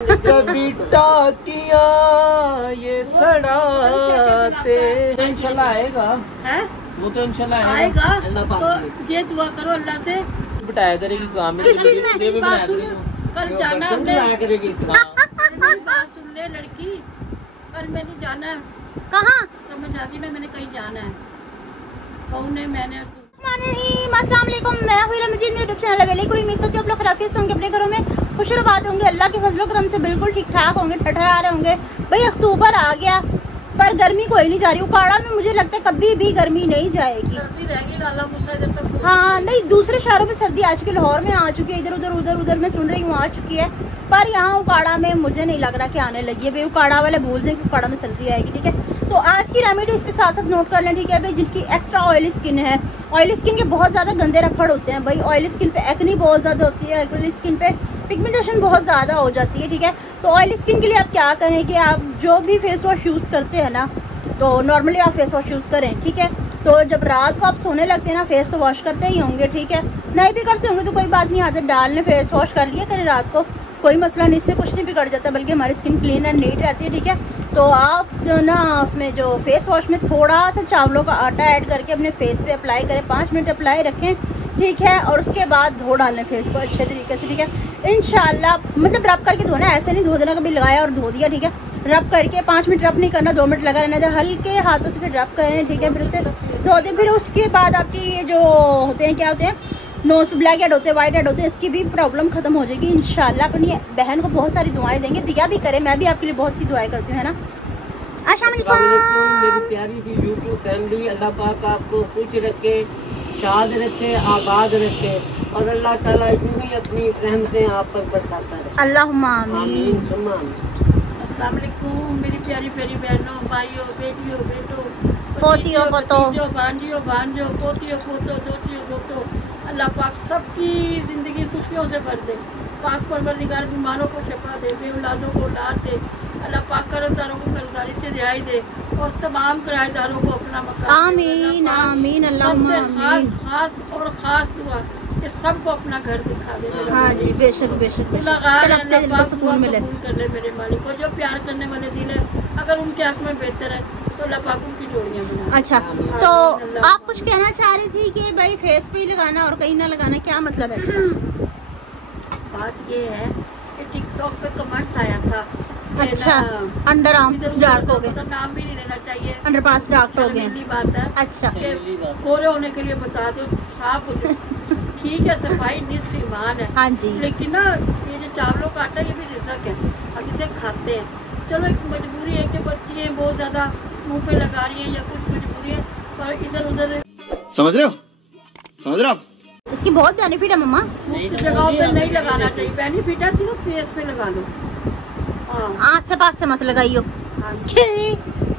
कभी टाकियां ये सड़ाते। इंशाल्लाह आएगा है? वो तो इंशाल्लाह आएगा। तो ये दुआ करो अल्लाह से बताया करेगी काम में। किस चीज में? कल जाना करेगी। बात सुन ले लड़की, कल मैंने जाना है। कहाँ? समझ आती मैंने कहीं जाना है। कौन है? मैंने अस्सलाम वालेकुम, मैं हुई रमजीन, यूट्यूब चैनल अवेले कुड़ी। उम्मीद करती हूँ आप लोग खराफियत से होंगे, अपने घरों में खुशरुबात होंगे, अल्लाह के फजलो करम से बिल्कुल ठीक ठाक होंगे, ठठा रहे होंगे। भाई अक्टूबर आ गया पर गर्मी कोई नहीं जा रही। उकाड़ा में मुझे लगता है कभी भी गर्मी नहीं जाएगी, सर्दी रहेगी। हाँ नहीं, दूसरे शहरों में सर्दी आ चुकी है, लाहौर में आ चुकी है, इधर उधर मैं सुन रही हूँ आ चुकी है, पर यहाँ उकाड़ा में मुझे नहीं लग रहा कि आने लगी है। भाई उकाड़ा वाले भूल जाए कि उकाड़ा में सर्दी आएगी। ठीक है, तो आज की रेमेडी इसके साथ साथ नोट कर लें। ठीक है भाई, जिनकी एक्स्ट्रा ऑयली स्किन है, ऑयली स्किन के बहुत ज़्यादा गंदे रफड़ होते हैं भाई। ऑयली स्किन पे एक्नी बहुत ज़्यादा होती है, ऑयली स्किन पे पिगमेंटेशन बहुत ज़्यादा हो जाती है। ठीक है, तो ऑयली स्किन के लिए आप क्या करें कि आप जो भी फेस वॉश यूज़ करते हैं ना, तो नॉर्मली आप फेस वॉश यूज़ करें। ठीक है, तो जब रात को आप सोने लगते हैं ना, फेस तो वॉश करते ही होंगे। ठीक है, नहीं भी करते होंगे तो कोई बात नहीं, आदत डाल लें, फेस वॉश कर लिया करें रात को, कोई मसला नहीं, इससे कुछ नहीं बिगड़ जाता, बल्कि हमारी स्किन क्लीन एंड नीट रहती है। ठीक है, तो आप जो ना उसमें जो फेस वॉश में थोड़ा सा चावलों का आटा ऐड करके अपने फेस पे अप्लाई करें, 5 मिनट अप्लाई रखें। ठीक है, और उसके बाद धो डालें फेस को अच्छे तरीके से। ठीक है, इंशाल्लाह मतलब रब करके धोना, ऐसे नहीं धो देना कभी लगाया और धो दिया। ठीक है, रब करके 5 मिनट रब नहीं करना, 2 मिनट लगा रहना, हल्के हाथों से फिर रब करें। ठीक है, फिर उसे धो दें। फिर उसके बाद आपकी ये जो होते हैं, क्या होते हैं, नोज पे ब्लैक हेड होते हैं, वाइट हेड होते हैं, इसकी भी प्रॉब्लम खत्म हो जाएगी इंशाल्लाह। अपनी बहन को बहुत सारी दुआएं देंगे, दिया भी करें, मैं भी आपके लिए बहुत सी दुआएं करती हूँ, है ना। अस्सलाम वालेकुम मेरी प्यारी सी यूट्यूब फैमिली, अल्लाह पाक आपको खुश रखे, शाद रखे, आबाद रखे, और अल्लाह ताला यूं ही अपनी रहमतें आप पर बरसाता रहे। अल्लाहुम्मा आमीन। अस्सलाम वालेकुम मेरी प्यारी प्यारी बहनों, भाइयों, बेटियों, बेटों, पोतियों, पोतों, भांजियों, भांजों, पोतियों, पोतों, दोतियों, दोतों, अल्लाह पाक सबकी ज़िंदगी खुशियों से भर दे। पाक परवरदिगार बीमारों को शफा दे, बेऔलादों को औलाद दे, अल्लाह पाक कर्जदारों को कर्जदारी से रिहाई दे, और तमाम किराएदारों को अपना मकान। आमीन आमीन अल्लाहुम्मा आमीन। खास और ख़ास दुआ कि सबको अपना घर दिखा दे। हाँ जी, बेशक बेशक सुकून मिले। करने मेरे मालिक को जो प्यार करने वाले दिल है, अगर उनके हक में बेहतर है तो अल्लाह पाक उनकी जोड़ियां बनाए। अच्छा, तो आप कुछ कहना चाह रही थी कि भाई फेस पे ही लगाना और कहीं ना लगाना, क्या मतलब है? बात ये है कि टिकटॉक पे कमेंट्स आया था। अच्छा, अंडर आर्म्स डार्क हो गए, तो नाम भी नहीं लेना चाहिए, अंडर पास डार्क हो गए। बात है। अच्छा, गोरे होने के लिए बता दो, साफ हो जाए। ठीक है, सफाई निस्फ ईमान है। हाँ जी, लेकिन ना ये जो चावलों का आटा, ये भी रिज़्क है, अब इसे खाते हैं। चलो एक मजबूरी है कि बच्ची है बहुत ज्यादा मुंह पे लगा रही है, या कुछ मजबूरी है, पर इधर उधर समझ रहे हो आप? इसकी बहुत बेनिफिट है मम्मा। मुख्त जगहों पे नहीं लगाना चाहिए, बेनिफिट है सिर्फ फेस पे लगा लो, आस पास से मत लगाइयो।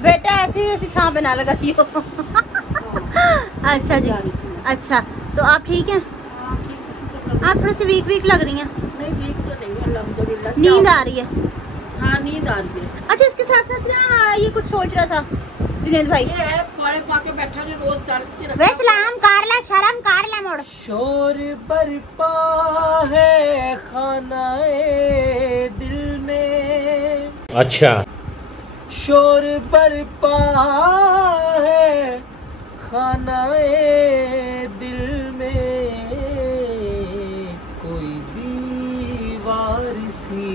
बेटा ऐसी थां पे ना लगाइयो। अच्छा जी, अच्छा, तो आप ठीक हैं? आप थोड़ी सी वीक लग रही हैं। नहीं वीक तो नहीं, अल्हम्दुलिल्लाह। नींद आ रही है? हाँ नींद आ रही है। अच्छा, इसके साथ साथ ना ये कुछ सोच रहा था जुनैद भाई, ये है फाड़े पाके बैठा जो रोज डाल के रखा। वे सलाम कर ले, शर्म कर ले मोड़। शोर बरपा है खानाए दिल में। अच्छा, शोर बरपा है खानाए दिल में, कोई दीवार सी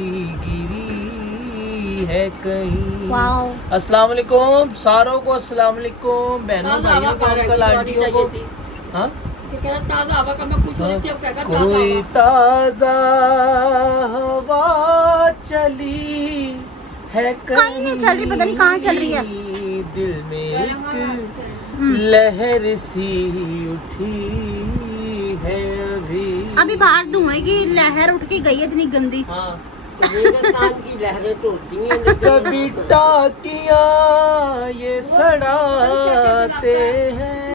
गिरी है कहीं। अस्सलाम वालेकुम सारों को, अस्सलाम वालेकुम बहनों भाइयों को, अंकल आंटियों को। हाँ, ताज़ा हवा का मैं पूछ रही थी, अब क्या कर कोई ताज़ा हवा चली है कहीं नहीं चल रही, पता नहीं कहाँ चल रही है। दिल में एक लहर सी उठी है अभी बाहर धुएं की लहर उठ के गई है, इतनी गंदी। हाँ, की लहरें तो होती हैं। कभी टाकियां ये सड़ाते हैं,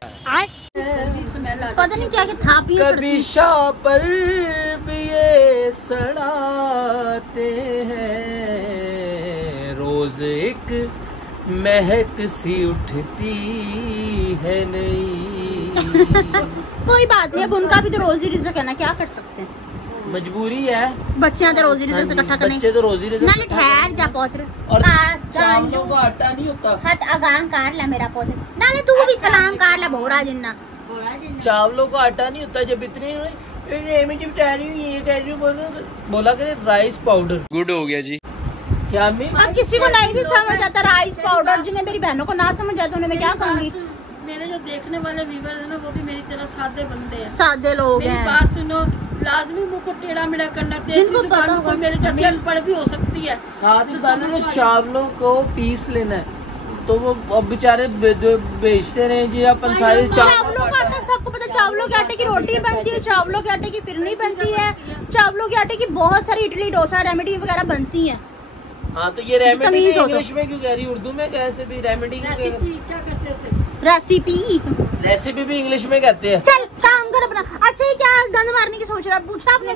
पता नहीं क्या था, कभी शाह पर भी ये सड़ाते हैं, रोज एक महक सी उठती है नहीं। कोई बात नहीं, अब उनका भी तो रोजी रिज़्क है ना, क्या कर सकते हैं। मजबूरी है, बच्चे तो रोजी रिजल्ट इकट्ठा करने, बच्चे तो रोजी रिजल्ट नाले ठहर जा पोत्र और चावलों का आटा नहीं होता। हत अगान कार ले मेरा पोत्र, नाले तू भी सलाम कार ले भोरा जिन्ना, चावलों का आटा नहीं होता। जब इतने बोला करे राइस पाउडर, गुड हो गया जी। क्या अम्मी? अब किसी को नहीं भी समझ आता राइस पाउडर, जिन्हें मेरी बहनों को ना समझ आता उन्हें मैं क्या कहूँगी। मेरे जो देखने वाले व्यूअर है ना वो भी मेरी तरह सादे बंदे हैं, सादे लोग हैं। बात सुनो, लाजमी मुंह को टेढ़ा मेढ़ा करना, जिनको पता कोई मेरे जैसे अनपढ़ भी हो सकती है। साथ ही साथ चावलों को पीस लेना है, तो वो अब बेचारे जो बेचते रहे जी अपन सारे चावलों का आटा सबको पता, चावलों के आटे की रोटी बनती है, चावलों के आटे की फिरनी बनती है, चावलों के आटे की बहुत सारी इडली डोसा रेमेडी वगैरह बनती है। हाँ तो ये रेमेडी इंग्लिश में क्यों कह रही, उर्दू में कैसे भी रेमेडी क्या कहते हैं? रेसिपी भी इंग्लिश में कहते हैं। चल काम कर अपना। अच्छा ये क्या गंद मारने की सोच रहा है, पूछा आपने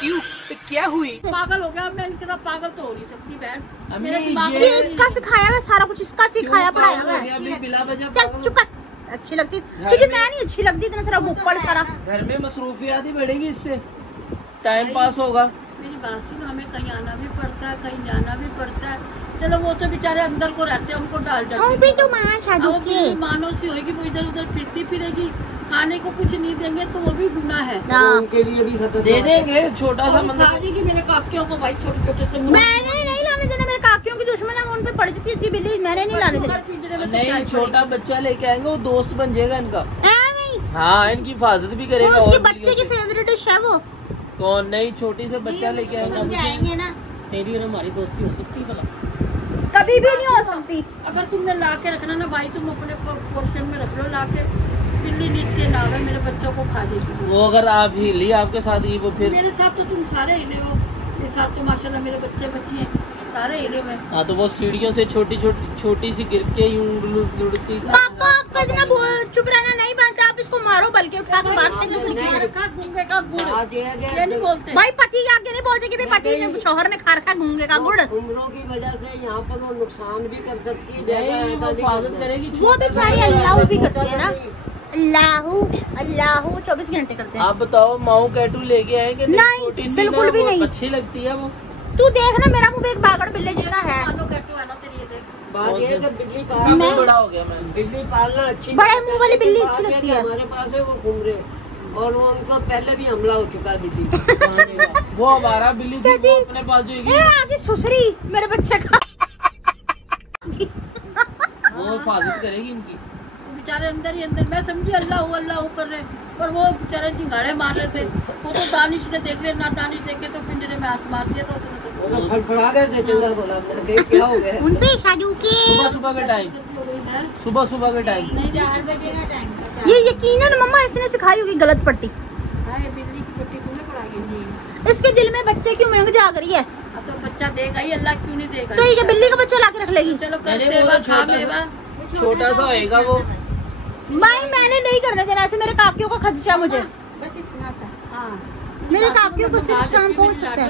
क्यों, क्या हुई? पागल हो गया मैं, इसके साथ पागल तो हो नहीं सकती बहन। मेरा अम्मी, दिमाग ये इसका सिखाया हुआ सारा कुछ, इसका सिखाया पढ़ाया हुआ है। बिला वजह चल चुप कर, अच्छी लगती तुझे, मैं नहीं अच्छी लगती इतना सारा बुक्कड़ सारा। घर में मसरूफियात ही बढ़ेगी, इससे टाइम पास होगा। मेरी बात सुनो, हमें कहीं आना भी पड़ता है, कहीं जाना भी पड़ता है। चलो वो तो बेचारे अंदर को रहते हैं, उनको डाल जाते मानो सी होगी, वो इधर उधर फिरती फिरेगी, खाने को कुछ नहीं देंगे तो वो भी गुनाह है। उनके लिए भी खतरा दे देंगे, छोटा सा मतलब मेरे काकियों को भाई छोटे छोटे से। मैंने नहीं लाने देना, मेरे काकियों की दुश्मन है, उन पे पड़ जाती थी बिल्ली, मैंने नहीं लाने देना। नहीं, छोटा बच्चा लेके आएंगे, वो दोस्त बन जाएगा इनका। हाँ, इनकी हिफाजत भी करेगा। उसके बच्चे की फेवरेट डिश है वो। कौन? नहीं, छोटी से बच्चा लेके आएंगे ना, तेरी और हमारी दोस्ती हो सकती है भला? कभी भी नहीं हो सकती। अगर तुमने ला के रखना ना भाई, तुम अपने पोर्शन में रख लो ला के, बिल्ली नीचे ना आवे, मेरे बच्चों को खा देगी वो। अगर आप हिली आपके साथ ही, वो फिर मेरे साथ तो तुम सारे हिले हो, मेरे साथ तो माशाल्लाह मेरे बच्चे बच्ची हैं सारे हिले हुए। हाँ तो वो सीढ़ियों से छोटी सी गिर के यूं लुढ़कती। पापा आपका इतना चुप रहना नहीं बनता, आप इसको मारो बल्कि उठा के बाहर फेंक दो। गूंगे का गुड़ ये नहीं बोलते भाई, पति के आगे नहीं बोलते कि भाई पति ने शोहर ने खा रखा गूंगे का गुड़। उम्रों की वजह से यहाँ पर वो नुकसान भी कर सकती है, हिफाजत करेगी। वो बेचारी अल्लाह भी करती है ना, अल्लाह 24 घंटे करते हैं। आप बताओ, माऊ कैटू लेके आए कि नहीं? छोटी सी बिल्कुल भी नहीं अच्छी लगती है वो। तू देख ना, मेरा मुंह एक बागड़ बिल्ले जितना है। मैं बड़ा हो गया, मैं बिल्ली पालना अच्छी, बड़े मुंह वाली बिल्ली अच्छी लगती है। हमारे पास है वो घूम रहे, और वो उनको पहले भी हमला हो चुका है बिल्ली। वो हमारा बिल्ली थी, वो अपने पास जो आगे सुसरी मेरे बच्चे का वो हिफाजत करेगी इनकी। बेचारे अंदर ही अंदर, मैं समझी अल्लाह कर रहे, पर वो बेचारे जिंगाड़े मार रहे थे। वो तो दानिश ने देख लिया, ना दानिश देखे तो पिंजरे में हाथ मार दिया था उसने। फड़फड़ा रहे थे, चिल्ला बोला क्या हो गया उन पे शादी के सुबह के टाइम, सुबह के टाइम 4 बजे का टाइम। ये यकीनन मम्मा इसने सिखाई होगी गलत पट्टी। बिल्ली की पट्टी तुमने पढ़ाई जी। इसके दिल में बच्चे की उमंग जाग रही है, तो बच्चा देगा ही, अल्लाह क्यों नहीं देगा? तो ये बिल्ली का बच्चा लाके रख लेगी। चलो कर सेवा, खा मेवा, छोटा सा होएगा वो। भाई मैंने नहीं करने देना ऐसे, मेरे काकियों का खदशा मुझे, बस इतना सा। हाँ, मेरे काकियों को सिर्फ नुकसान पहुंच सकता है।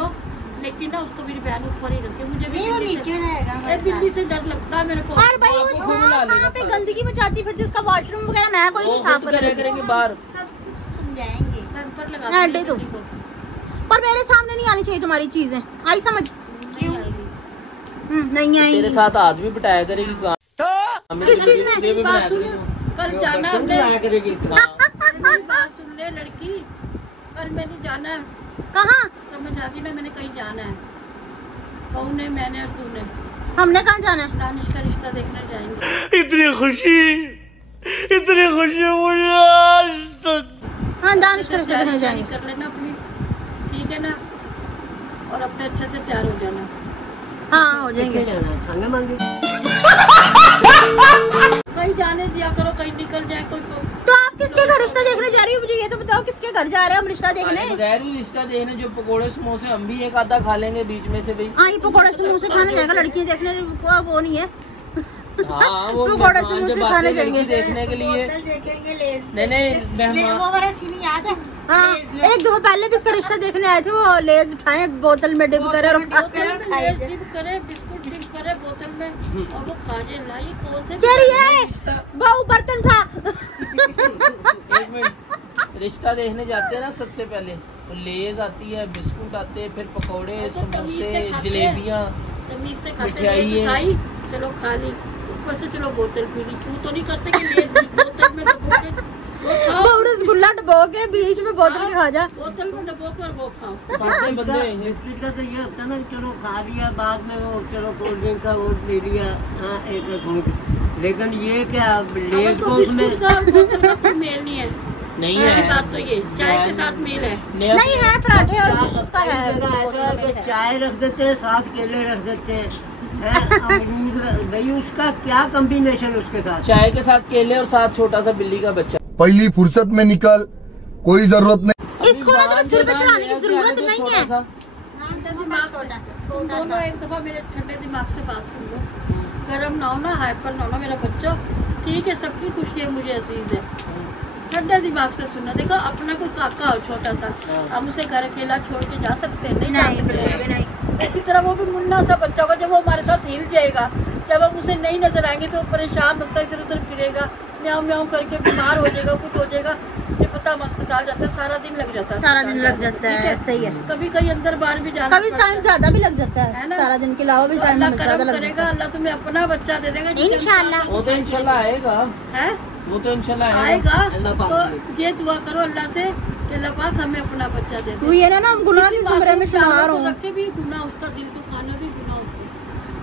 लेकिन ना उसको मेरी बहन ऊपर ही रखे, मुझे भी वो नीचे रहेगा। बिल्ली से डर लगता है मेरे को। और भाई वो वहाँ पे गंदगी मचाती फिरती, उसका वॉशरूम वगैरह मैं कोई नहीं साफ करेंगे बाहर। समझाएंगे, पैम्पर लगा तो पर मेरे सामने नहीं आनी चाहिए तुम्हारी चीजें, आई समझ? क्यों नहीं आएंगी? तेरे साथ आदमी बिठाया करेगी किस चीज में? कल जाना है करेगी। बात सुन ले लड़की, कल मैंने जाना है। कहाँ? समझ आ गई, मैंने कहीं जाना है। कौन है? मैंने और तूने। हमने कहाँ जाना है? दानिश का रिश्ता देखने जाएंगे। इतनी खुशी मुझे आज तक। हाँ, दानिश का रिश्ता देखने जाएंगे। कर लेना अपनी, ठीक है ना, और अपने अच्छे से तैयार हो जाना। हाँ हो जाएंगे। कहीं जाने दिया करो, कहीं निकल जाए कोई। तो आप किसके घर रिश्ता देखने जा रही हो? मुझे ये तो बताओ, किसके घर जा रहे हैं हम रिश्ता देखने? बगैर ही रिश्ता देखने, जो पकोड़े समोसे हम भी एक आधा खा लेंगे बीच में से भाई। हाँ, ये पकोड़े समोसे खाने जाएगा, लड़कियां देखने वो नहीं है। हाँ, वो पकोड़े समोसे खाने जाएंगे देखने के लिए। नहीं वो वाला सीन याद है? हाँ, एक दफा पहले भी इसका रिश्ता देखने आए थे, वो लेज उठाए बोतल में डिप करे, बिस्कुट डिप करे बोतल में, और वो खा जाए। ला ये कौन से वो बर्तन उठा। एक मिनट, रिश्ता देखने जाते हैं ना, सबसे पहले तो लेज आती है, बिस्कुट आते हैं, फिर पकौड़े, समोसे, जलेबियाँ, मिठाई, चलो खा ली, ऊपर से चलो बोतल पी ली। क्यों तो नहीं करते कि बोतल में रसगुल्ला डबो के बीच में बोतल के खा जा, बोतल में डबो कर वो खाओ। बिस्किट का तो ये होता है ना, चलो खा लिया, बाद में वो चलो कोल्ड ड्रिंक का वो ले लिया, हाँ एक घूंट। लेकिन ये क्या लेज को उसमें मेल नहीं है, नहीं है बात तो ये चाय के साथ मेल है, नहीं है पराठे और उसका है। ऐसा कि चाय रख देते हैं, साथ केले रख देते हैं, अमरूद, भाई उसका क्या कॉम्बिनेशन उसके साथ। चाय के साथ केले और साथ छोटा सा बिल्ली का बच्चा। पहली फुर्सत में निकल, कोई जरूरत नहीं। इसको ना तो सिर पे चढ़ाने की जरूरत नहीं है। दोनों एक दफा मेरे ठंडे दिमाग से बात सुन लो, गरम ना हो ना, हाइपर ना हो ना मेरा बच्चा, ठीक है सबकी खुशी है, मुझे अजीज है, ठंडे दिमाग से सुनना। देखो अपना कोई काका हो छोटा सा, हम उसे घर अकेला छोड़ के जा सकते हैं? नहीं जा सकते। इसी तरह वो भी मुन्ना सा बच्चा होगा, जब वो हमारे साथ हिल जाएगा, जब हम उसे नहीं नजर आएंगे तो परेशान होता है, इधर उधर फिरेगा, म्याऊं म्याऊं करके बीमार हो जाएगा, कुछ हो जाएगा, मुझे पता हम अस्पताल जाते हैं, सारा दिन लग जाता है, सारा दिन लग जाता है। सही है, कभी कहीं अंदर बाहर भी जाना, कभी टाइम ज्यादा भी लग जाता है ना, सारा दिन के अलावा भी टाइम ज्यादा लग करेगा। अल्लाह तुम्हें अपना बच्चा दे देगा इंशाल्लाह। वो तो इंशाल्लाह आएगा, है वो तो इंशाल्लाह आएगा। अल्लाह पाक तो ये दुआ करो अल्लाह से कि अल्लाह पाक हमें अपना बच्चा दे दे। वो ये ना हम गुनाह के ज़ुमरे में शुमार हो, रखे भी गुनाह, उसका दिल तो खाना भी गुनाह होता है,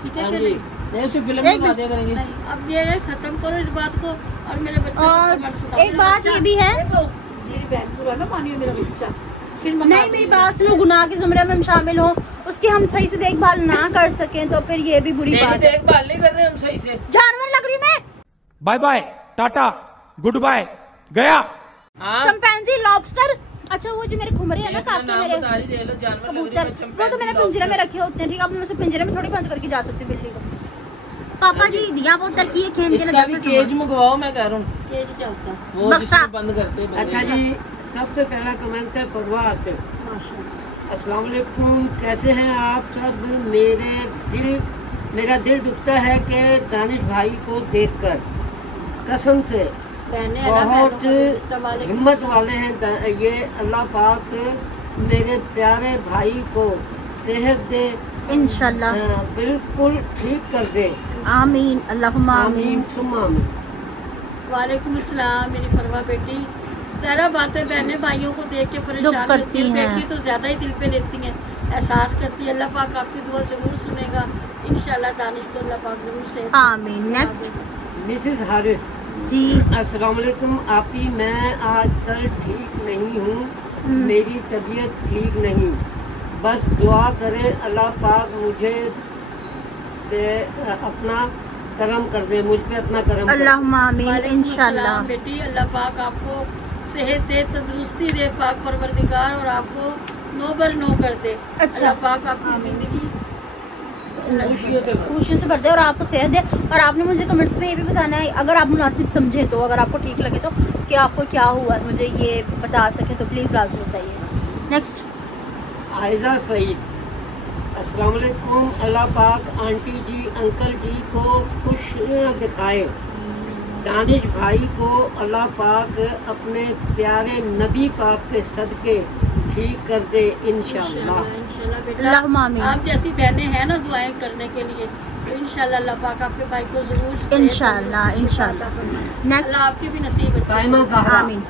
ठीक है कि नहीं? ऐसे फिल्म में बना दिया करेंगे। अब ये है, खत्म करो इस बात को, और मेरे बच्चे और एक बात ये भी है, मेरी बहन पूरा ना मानिए मेरा बच्चा, फिर नहीं मेरी बात सुनो, गुनाह के ज़ुमरे में हम शामिल हो, उसकी हम सही से देखभाल ना कर सकें तो फिर ये भी बुरी बात है। देखभाल नहीं कर रहे हम सही से, जानवर लग रही मैं। Bye bye, tata, good bye, गया। चिंपैंजी, लॉबस्टर, अच्छा वो जो मेरे घुमरे हैं ना काफी मेरे कबूतर, वो तो मैंने पिंजरे में रखे होते हैं, ठीक है? अब मैं उसे पिंजरे में थोड़ी बंद करके जा सकती बिल्ली को। पापा जी दिया वो तरकी है खेल इसका भी केज मंगवाओ, मैं कह रहा हूँ। केज क्या होता है? वो जिसमें बंद करते हैं। अच्छा जी, सबसे पहला कमेंट है परवा आते, अस्सलाम वालेकुम, कैसे हैं आप सब? मेरा दिल दुखता है कि दानिश भाई को देखकर, कसम से बहुत हिम्मत वाले हैं ये। अल्लाह पाक मेरे प्यारे भाई को सेहत दे इंशाल्लाह, बिल्कुल ठीक कर दे, आमीन, अल्लाहुम्मा आमीन, सुम्मा आमीन। वालेकुम अस्सलाम मेरी परवा बेटी। सारा बातें बहनें भाइयों को देख के परेशान करती हैं, बेटी तो ज्यादा ही दिल पे लेती हैं, एहसास करती है। अल्लाह पाक आपकी दुआ जरूर सुनेगा इंशाल्लाह, दानिश को अल्लाह पाक जरूर से आमीन। नेक्स्ट मिसेस हारिस जी, अस्सलाम वालेकुम आपी, मैं आजकल ठीक नहीं हूँ, मेरी तबीयत ठीक नहीं, बस दुआ करें अल्लाह पाक मुझे अपना करम कर दे, मुझ पे अपना करम। अल्लाहुम्मा आमीन इंशाल्लाह। बेटी अल्लाह पाक आपको सेहत दे, तंदुरुस्ती दे पाक परवरदिगार, और आपको नो बर नो कर दे। अच्छा, अल्लाह पाक आपकी जिंदगी खुशियों से भर दे और आपको सेहत दे। और आपने मुझे कमेंट्स में ये भी बताना है, अगर आप मुनासिब समझे तो, अगर आपको ठीक लगे तो, कि आपको क्या हुआ मुझे ये बता सके तो प्लीज़ लाजमी बताइएगा। नेक्स्ट आयजा सईद, अस्सलाम वालेकुम, अल्लाह पाक आंटी जी अंकल जी को खुश दिखाए, दानिश भाई को अल्लाह पाक अपने प्यारे नबी पाक के सदके ठीक कर दे इंशाल्लाह। इंशाल्लाह बेटा, आप जैसी बहनें हैं ना दुआएं करने के लिए, तो इंशाल्लाह अल्लाह पाक आपके भाई को जरूर इंशाल्लाह इंशाल्लाह। नेक्स्ट अल्लाह आपकी भी नसीब आमीन।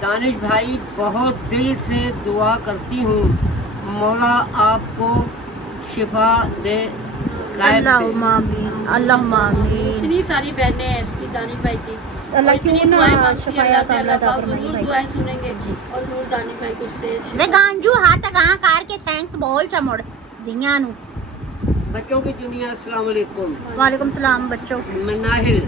दानिश भाई बहुत दिल से दुआ करती हूँ, मौला आपको शिफा दे, अल्लाहुम्मा आमीन, अल्लाहुम्मा आमीन। इतनी सारी बहनें हैं इसकी दानिश भाई की, अल्लाह क्यों ना शफाया अल्लाह ता फरमाएगी भाई, दुआएं सुनेंगे और नूर दानिश भाई को स्टेज वे गांजू हाथ गां कार के थैंक्स बोल चमड़ दिया नु। बच्चों की दुनिया, अस्सलाम वालेकुम। वालेकुम सलाम बच्चों। मनाहिल,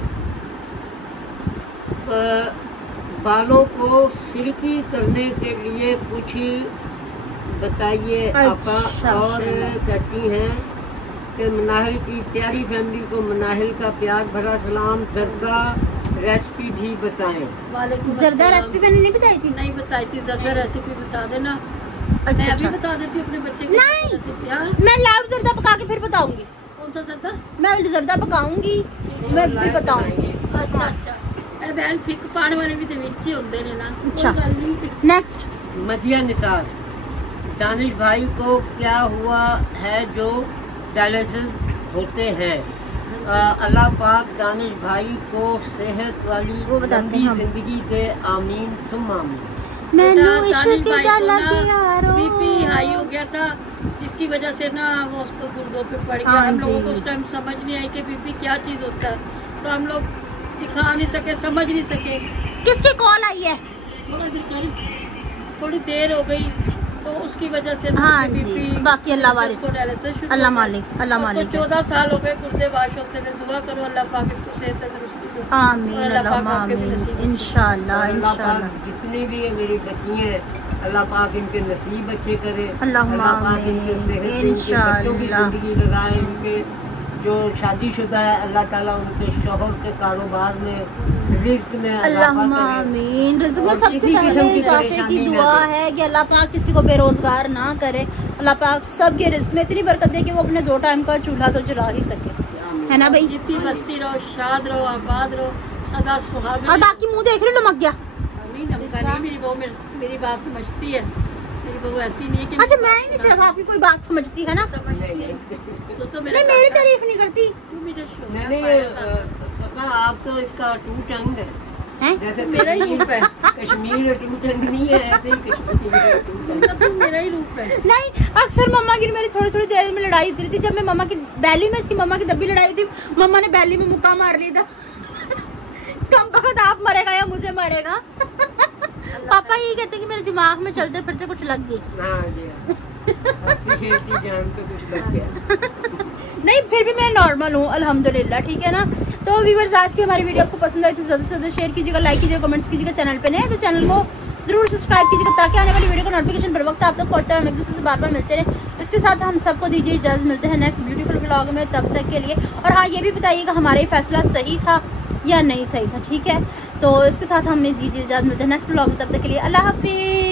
बालों को सिल्की करने के लिए कुछ बताइए आपा। और कहती हैं कि मनाहिल की प्यारी फैमिली को मनाहिल का प्यार भरा सलाम, जर्दा रेसिपी भी बताएं। जर्दा रेसिपी मैंने नहीं बताई थी? नहीं बताई थी, जर्दा रेसिपी बता देना। अच्छा, मैं भी बता देती अपने बच्चे को। नहीं, मैं लाइव जर्दा पका के फिर बताऊंगी। कौन सा जर्दा? मैं जर्दा पकाऊंगी, मैं भी बताऊंगी। अच्छा अच्छा, बहन फिक पाने वाले भी तो विच ही होते ने ना। अच्छा नेक्स्ट मदिया निसार, दानिश भाई को क्या हुआ है जो डायलिसिस होते हैं? अल्लाह पाक दानिश भाई को सेहत वाली लंबी जिंदगी दे, आमीन सुम आमीन। बीपी हाई हो गया था, जिसकी वजह से ना वो उसको गुर्दों पे पड़ गया। हम लोगों को उस टाइम समझ नहीं आई कि बीपी क्या चीज होता है, तो हम लोग दिखा नहीं सके, समझ नहीं सके। किसकी कॉल आई है? थोड़ी देर हो गई तो उसकी वजह से हाँ जी, बाकी अल्लाह वारिस, अल्लाह मालिक, अल्लाह मालिक। 14 साल हो गए गुर्दे वाश होते हुए। दुआ करो अल्लाह पाक इसको सेहत तंदुरुस्ती दे। आमीन अल्लाह आमीन इंशाल्लाह इंशाल्लाह। जितनी भी है मेरी बच्ची हैं, अल्लाह पाक इनके नसीब अच्छे करे, अल्लाह पाक इनके सेहत दे, इनके बच्चों की जिंदगी लगाए, इनके जो शादीशुदा है अल्लाह ताला उनके शोहर के कारोबार में, रिस्क में अल्लाह आमीन। रिज़्क़ में सबसे पहले इजाफे की दुआ है कि अल्लाह पाक किसी को बेरोजगार ना करे। अल्लाह पाक सबके रिस्क में इतनी बरकत दे कि वो अपने 2 टाइम का चूल्हा तो चला ही सके, है ना भाई? जितनी मस्ती रहो, शाद रहो, आबाद रहो, सदा सुहाग। और बाकी मुंह देख रहे हो, नमक गया। मेरी बहू मेरी बात समझती है, मेरी बहू ऐसी नहीं है कि अच्छा मैं ही नहीं, सिर्फ आपकी कोई बात समझती है ना? तो नहीं मेरी तारीफ नहीं करती। आप तो इसका टू टंग है, जैसे मेरा ही रूप है। कश्मीर टू टंग नहीं है, ऐसे ही कश्मीर तो मेरा ही रूप है। नहीं अक्सर मम्मा की मेरी थोड़ी थोड़ी देर में लड़ाई होती थी। जब मैं मम्मा की बैली में थी, मम्मा की तब भी लड़ाई हुई थी। मम्मा ने बैली में मुक्का मार लिया था। कम वक्त आप मरेगा या मुझे मरेगा। पापा यही कहते हैं कि मेरे दिमाग में चलते फिरते कुछ लग गई। जान पे कुछ लग गया। नहीं फिर भी मैं नॉर्मल हूँ अल्हम्दुलिल्लाह, ठीक है ना। तो व्यूअर्स आज की हमारी वीडियो आपको पसंद आई तो ज़्यादा से ज़्यादा शेयर कीजिएगा, लाइक कीजिएगा, कमेंट्स कीजिएगा। चैनल पे नए तो चैनल को जरूर सब्सक्राइब कीजिएगा ताकि आने वाली वीडियो का नोटिफिकेशन बर वक्त आप तक पहुँचता है, हम एक दूसरे से बार बार मिलते रहे। इसके साथ हम सबको दीजिए इजाज़त, मिलते हैं नेक्स्ट ब्यूटीफुल व्लॉग में, तब तक के लिए। और हाँ ये भी बताइएगा हमारा ये फैसला सही था या नहीं सही था, ठीक है। तो इसके साथ हमें दीजिए इजाज़त, मिलते हैं नेक्स्ट व्लॉग में, तब तक के लिए अल्लाह हाफिज़।